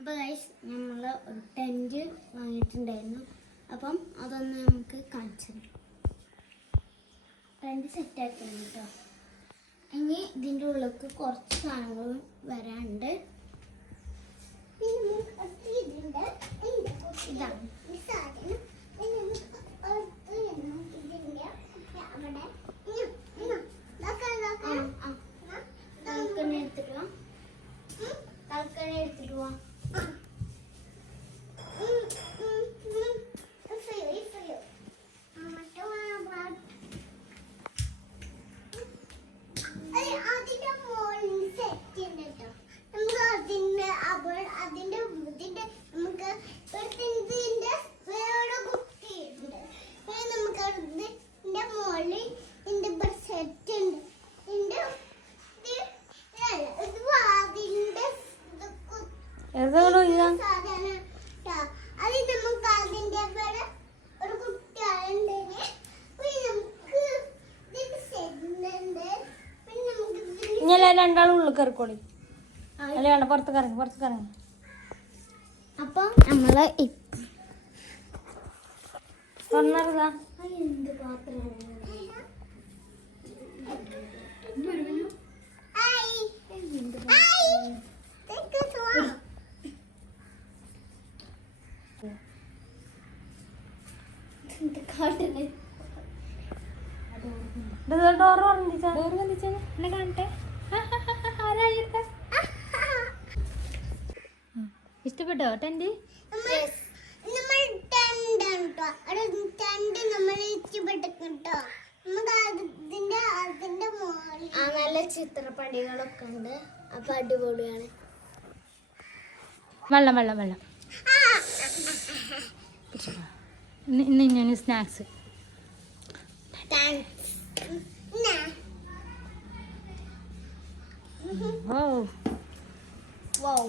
അപ്പോൾ ഗൈസ് നമ്മൾ ഒരു ടെൻറ്റ് വാങ്ങിയിട്ടുണ്ടായിരുന്നു. അപ്പം അതൊന്ന് നമുക്ക് കാണിച്ചു തരാം. ടെൻറ്റ് സെറ്റാക്കിയാണ് കേട്ടോ. ഇനി ഇതിൻ്റെ ഉള്ളിലേക്ക് കുറച്ച് സാധനങ്ങൾ വരാനുണ്ട്. ഇതാണ് എടുത്തിട്ട് പോവാം. രണ്ടാളും ഉള്ളിൽ കയറിക്കോളി. അല്ല വേണ്ട, പുറത്ത് കറങ്ങി. അപ്പൊ നമ്മള് എന്ത് പാത്രമാണ് കാണട്ടെ. ഇഷ്ടപ്പെട്ടോ ടെന്റ്? നല്ല ചിത്രപ്പണികളൊക്കെ ഉണ്ട്. അപ്പൊ അടിപൊളിയാണ്. വെള്ളം ഇന്ന് ഞാൻ സ്നാക്സ്. Wow.